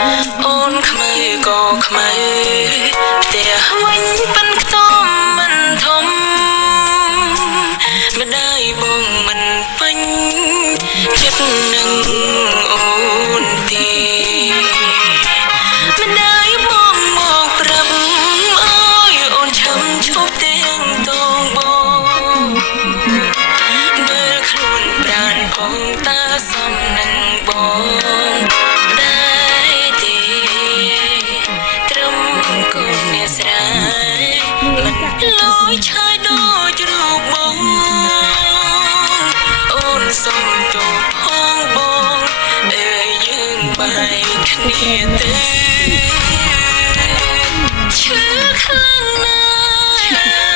អូនខ្មៅក៏ខ្មៅផ្ទះវិញប៉ិនខ្ទមមិនធំម្ដាយបងមិនពេញចិត្តនឹងអូនទេម្ដាយបងមកប្រាប់អើយអូនឆឹងឈប់ទាំងតងបងមើលខ្លួនប្រានផងតាសំនឹងបងដែរទេត្រឹមកូនអ្នកស្រីមិនលយឆាយដូចរូបបងអូនសុំទោសផងបងយើងបែកគ្នាទេឈឺខ្លាំងណាស់